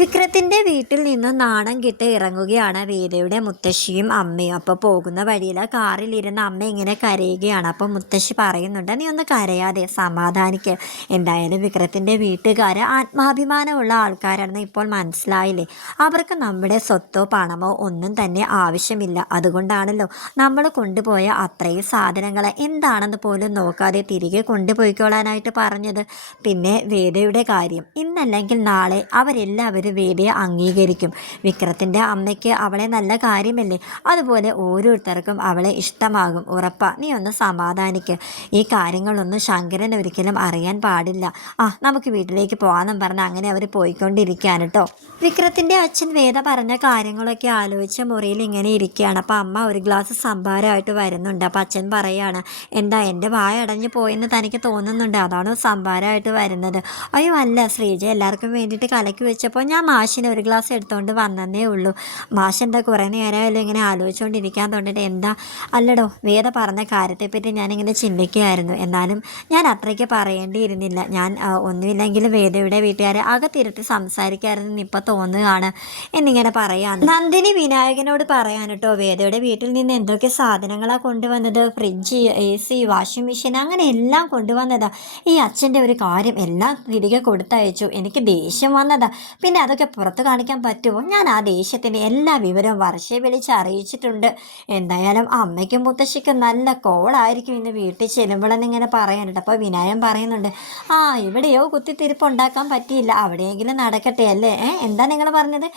വിക്രത്തിൻ്റെ വീട്ടിൽ നിന്നും നാണം കിട്ട് ഇറങ്ങുകയാണ് വേദയുടെ മുത്തശ്ശിയും അമ്മയും. അപ്പോൾ പോകുന്ന വഴിയിൽ കാറിലിരുന്ന അമ്മ ഇങ്ങനെ കരയുകയാണ്. അപ്പോൾ മുത്തശ്ശി പറയുന്നുണ്ട്, നീ ഒന്ന് കരയാതെ സമാധാനിക്ക്. എന്തായാലും വിക്രത്തിൻ്റെ വീട്ടുകാർ ആത്മാഭിമാനമുള്ള ആൾക്കാരാണെന്ന് ഇപ്പോൾ മനസ്സിലായില്ലേ. അവർക്ക് നമ്മുടെ സ്വത്തോ പണമോ ഒന്നും തന്നെ ആവശ്യമില്ല. അതുകൊണ്ടാണല്ലോ നമ്മൾ കൊണ്ടുപോയ അത്രയും സാധനങ്ങൾ എന്താണെന്ന് പോലും നോക്കാതെ തിരികെ കൊണ്ടുപോയിക്കോളാനായിട്ട് പറഞ്ഞത്. പിന്നെ വേദയുടെ കാര്യം, ഇന്നല്ലെങ്കിൽ നാളെ അവരെല്ലാവരും വേദിയെ അംഗീകരിക്കും. വിക്രത്തിൻ്റെ അമ്മയ്ക്ക് അവളെ നല്ല കാര്യമല്ലേ, അതുപോലെ ഓരോരുത്തർക്കും അവളെ ഇഷ്ടമാകും. ഉറപ്പാ, നീ ഒന്ന് സമാധാനിക്ക്. ഈ കാര്യങ്ങളൊന്നും ശങ്കരൻ ഒരിക്കലും അറിയാൻ പാടില്ല. നമുക്ക് വീട്ടിലേക്ക് പോകാമെന്നും പറഞ്ഞ് അങ്ങനെ അവർ പോയിക്കൊണ്ടിരിക്കുകയാണ് കേട്ടോ. വിക്രത്തിൻ്റെ അച്ഛൻ വേദ പറഞ്ഞ കാര്യങ്ങളൊക്കെ ആലോചിച്ച് മുറിയിൽ ഇങ്ങനെ ഇരിക്കുകയാണ്. അപ്പോൾ അമ്മ ഒരു ഗ്ലാസ് സംഭാരമായിട്ട് വരുന്നുണ്ട്. അപ്പോൾ അച്ഛൻ പറയാണ്, എന്താ എൻ്റെ വായ അടഞ്ഞു പോയെന്ന് തനിക്ക് തോന്നുന്നുണ്ട്, അതാണോ സംഭാരമായിട്ട് വരുന്നത്? അയ്യോ അല്ല, ശ്രീജ എല്ലാവർക്കും വേണ്ടിയിട്ട് കലക്കി വെച്ചപ്പോൾ ഞാൻ മാഷിന് ഒരു ഗ്ലാസ് എടുത്തുകൊണ്ട് വന്നതേ ഉള്ളൂ. മാഷ് എന്താ കുറേ നേരമായാലും ഇങ്ങനെ ആലോചിച്ചുകൊണ്ടിരിക്കാൻ തോന്നിട്ട് എന്താ? അല്ലടോ, വേദ പറഞ്ഞ കാര്യത്തെപ്പറ്റി ഞാനിങ്ങനെ ചിന്തിക്കുകയായിരുന്നു. എന്നാലും ഞാൻ അത്രയ്ക്ക് പറയേണ്ടിയിരുന്നില്ല. ഞാൻ ഒന്നുമില്ലെങ്കിലും വേദയുടെ വീട്ടുകാരെ അകത്തിരുത്തി സംസാരിക്കാമായിരുന്നു ഇപ്പം തോന്നുകയാണ് എന്നിങ്ങനെ പറയാണ്. നന്ദിനി വിനായകനോട് പറയാൻ കേട്ടോ, വേദയുടെ വീട്ടിൽ നിന്ന് എന്തൊക്കെ സാധനങ്ങളാണ് കൊണ്ടുവന്നത്. ഫ്രിഡ്ജ്, AC, വാഷിംഗ് മെഷീൻ, അങ്ങനെ എല്ലാം കൊണ്ടുവന്നതാ. ഈ അച്ഛൻ്റെ ഒരു കാര്യം എല്ലാം തിരികെ കൊടുത്തയച്ചു. എനിക്ക് ദേഷ്യം വന്നതാ. പിന്നെ അതൊക്കെ പുറത്ത് കാണിക്കാൻ പറ്റുമോ? ഞാൻ ആ ദേഷ്യത്തിൻ്റെ എല്ലാ വിവരവും വർഷയെ വിളിച്ച് അറിയിച്ചിട്ടുണ്ട്. എന്തായാലും അമ്മയ്ക്കും മുത്തശ്ശിക്കും നല്ല കോളായിരിക്കും ഇന്ന് വീട്ടിൽ ചെല്ലുമ്പോഴെന്നിങ്ങനെ പറയാനുണ്ട്. അപ്പോൾ വിനായകൻ പറയുന്നുണ്ട്, ഇവിടെയോ കുത്തിത്തിരിപ്പ് ഉണ്ടാക്കാൻ പറ്റിയില്ല, അവിടെയെങ്കിലും നടക്കട്ടെ അല്ലേ? എന്താ നിങ്ങൾ പറഞ്ഞത്?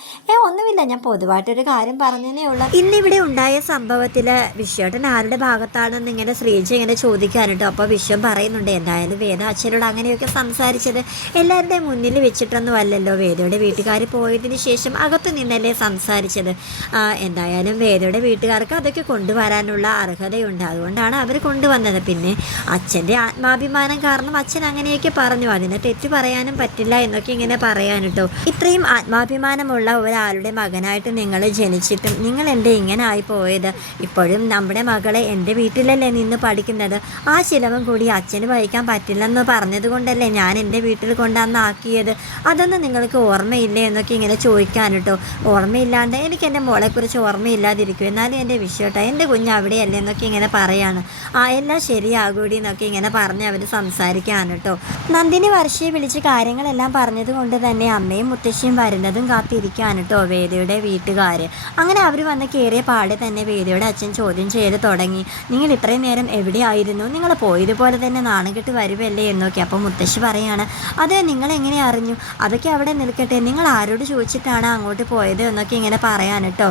ഒന്നുമില്ല, ഞാൻ പൊതുവായിട്ടൊരു കാര്യം പറഞ്ഞതേ ഉള്ളൂ. ഇന്നിവിടെ ഉണ്ടായ സംഭവത്തിൽ വിശ്വേട്ടൻ ആരുടെ ഭാഗത്താണെന്ന് ഇങ്ങനെ ശ്രീജ ഇങ്ങനെ ചോദിക്കാനുണ്ടോ. അപ്പോൾ വിശ്വം പറയുന്നുണ്ട്, എന്തായാലും വേദ അച്ഛനോട് അങ്ങനെയൊക്കെ സംസാരിച്ചത് എല്ലാവരുടെയും മുന്നിൽ വെച്ചിട്ടൊന്നും അല്ലല്ലോ. വേദയുടെ വീട്ടുകാർ പോയതിന് ശേഷം അകത്തു നിന്നല്ലേ സംസാരിച്ചത്. എന്തായാലും വേദയുടെ വീട്ടുകാർക്ക് അതൊക്കെ കൊണ്ടുവരാനുള്ള അർഹതയുണ്ട്, അതുകൊണ്ടാണ് അവർ കൊണ്ടുവന്നത്. പിന്നെ അച്ഛൻ്റെ ആത്മാഭിമാനം കാരണം അച്ഛൻ അങ്ങനെയൊക്കെ പറഞ്ഞു, അതിനെ തെറ്റു പറയാനും പറ്റില്ല എന്നൊക്കെ ഇങ്ങനെ പറയാൻ കേട്ടോ. ഇത്രയും ആത്മാഭിമാനമുള്ള ഒരാളുടെ മകനായിട്ട് നിങ്ങൾ ജനിച്ചിട്ടും നിങ്ങൾ എൻ്റെ ഇങ്ങനെ ആയി പോയത്? ഇപ്പോഴും നമ്മുടെ മകളെ എൻ്റെ വീട്ടിലല്ലേ നിന്ന് പഠിക്കുന്നത്. ആ ചിലവും കൂടി അച്ഛന് വഹിക്കാൻ പറ്റില്ലെന്ന് പറഞ്ഞത് കൊണ്ടല്ലേ ഞാൻ എൻ്റെ വീട്ടിൽ കൊണ്ടുവന്നാക്കിയത്. അതൊന്നും നിങ്ങൾക്ക് ഓർമ്മയില്ലേ എന്നൊക്കെ ഇങ്ങനെ ചോദിക്കാൻ കേട്ടോ. ഓർമ്മയില്ലാണ്ട് എനിക്ക് എൻ്റെ മോളെക്കുറിച്ച് ഓർമ്മയില്ലാതിരിക്കും, എന്നാലും എൻ്റെ വിഷയട്ടോ, എൻ്റെ കുഞ്ഞ് അവിടെയല്ലേ എന്നൊക്കെ ഇങ്ങനെ പറയാണ്. എല്ലാം ശരിയാകൂടി എന്നൊക്കെ ഇങ്ങനെ പറഞ്ഞ് അവർ സംസാരിക്കാൻ കേട്ടോ. നന്ദിനി വർഷയെ വിളിച്ച് കാര്യങ്ങളെല്ലാം പറഞ്ഞത് കൊണ്ട് തന്നെ അമ്മയും മുത്തശ്ശിയും വരുന്നതും കാത്തിരിക്കാൻ കേട്ടോ വേദയുടെ വീട്ടുകാർ. അങ്ങനെ അവർ വന്ന് കയറിയ പാടെ തന്നെ വേദയുടെ അച്ഛൻ ചോദ്യം ചെയ്ത് തുടങ്ങി, നിങ്ങൾ ഇത്രയും നേരം എവിടെയായിരുന്നു? നിങ്ങൾ പോയതുപോലെ തന്നെ നാണുകെട്ട് വരുമല്ലേ എന്നൊക്കെ. അപ്പോൾ മുത്തശ്ശി പറയാണ്, അതെ, നിങ്ങളെങ്ങനെ അറിഞ്ഞു? അതൊക്കെ അവിടെ നിൽക്കട്ടെ, നിങ്ങൾ ആരോട് ചോദിച്ചിട്ടാണ് അങ്ങോട്ട് പോയത് എന്നൊക്കെ ഇങ്ങനെ പറയാൻ കേട്ടോ.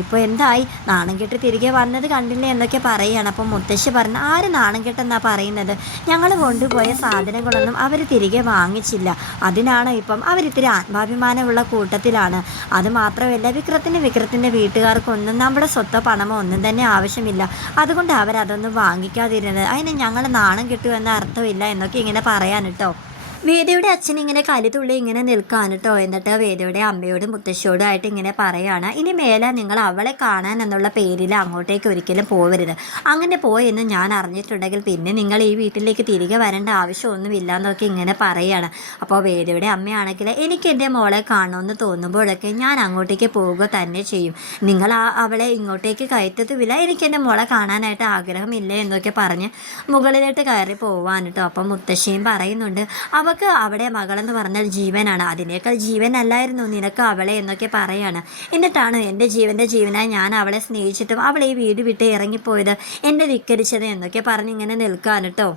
ഇപ്പോൾ എന്തായി? നാണം കെട്ട് തിരികെ വന്നത് കണ്ടില്ലേ എന്നൊക്കെ പറയുകയാണ്. അപ്പം മുത്തശ്ശി പറഞ്ഞു, ആര് നാണം കെട്ടെന്നാണ് പറയുന്നത്? ഞങ്ങൾ കൊണ്ടുപോയ സാധനങ്ങളൊന്നും അവർ തിരികെ വാങ്ങിച്ചില്ല, അതിനാണ് ഇപ്പം അവരിത്തിരി ആത്മാഭിമാനമുള്ള കൂട്ടത്തിലാണ്. അതുമാത്രമല്ല, വിക്രത്തിൻ്റെ വീട്ടുകാർക്കൊന്നും നമ്മുടെ സ്വത്തോ പണമോ ഒന്നും തന്നെ ആവശ്യമില്ല, അതുകൊണ്ട് അവരതൊന്നും വാങ്ങിക്കാതിരുന്നത്. അതിന് ഞങ്ങൾ നാണം കിട്ടുമെന്ന അർത്ഥമില്ല എന്നൊക്കെ ഇങ്ങനെ പറയാൻ കേട്ടോ. വേദയുടെ അച്ഛൻ ഇങ്ങനെ കലിതുള്ളി ഇങ്ങനെ നിൽക്കാൻ കേട്ടോ. എന്നിട്ട് വേദയുടെ അമ്മയോടും മുത്തശ്ശിയോടും ആയിട്ട് ഇങ്ങനെ പറയാണ്, ഇനി മേലെ നിങ്ങൾ അവളെ കാണാൻ എന്നുള്ള പേരിൽ അങ്ങോട്ടേക്ക് ഒരിക്കലും പോകരുത്. അങ്ങനെ പോയെന്ന് ഞാൻ അറിഞ്ഞിട്ടുണ്ടെങ്കിൽ പിന്നെ നിങ്ങൾ ഈ വീട്ടിലേക്ക് തിരികെ വരേണ്ട ആവശ്യമൊന്നുമില്ല എന്നൊക്കെ ഇങ്ങനെ പറയുകയാണ്. അപ്പോൾ വേദയുടെ അമ്മയാണെങ്കിൽ എനിക്ക് എൻ്റെ മോളെ കാണണമെന്ന് തോന്നുമ്പോഴൊക്കെ ഞാൻ അങ്ങോട്ടേക്ക് പോവുക തന്നെ ചെയ്യും. നിങ്ങൾ അവളെ ഇങ്ങോട്ടേക്ക് കയറ്റത്തുമില്ല, എനിക്ക് എൻ്റെ മോളെ കാണാനായിട്ട് ആഗ്രഹമില്ല എന്നൊക്കെ പറഞ്ഞ് മുകളിലോട്ട് കയറി പോവാൻ കേട്ടോ. അപ്പം മുത്തശ്ശിയും പറയുന്നുണ്ട്, അവൾക്ക് അവിടെ മകളെന്ന് പറഞ്ഞാൽ ജീവനാണ്, അതിനേക്കാൾ ജീവനല്ലായിരുന്നു നിനക്ക് അവളെ എന്നൊക്കെ പറയാണ്. എന്നിട്ടാണ് എൻ്റെ ജീവനായി ഞാൻ അവളെ സ്നേഹിച്ചിട്ടും അവളെ ഈ വീട് വിട്ട് ഇറങ്ങിപ്പോയത്, എന്നെ ധിക്കരിച്ചത് എന്നൊക്കെ പറഞ്ഞ് ഇങ്ങനെ നിൽക്കാൻ കേട്ടോ.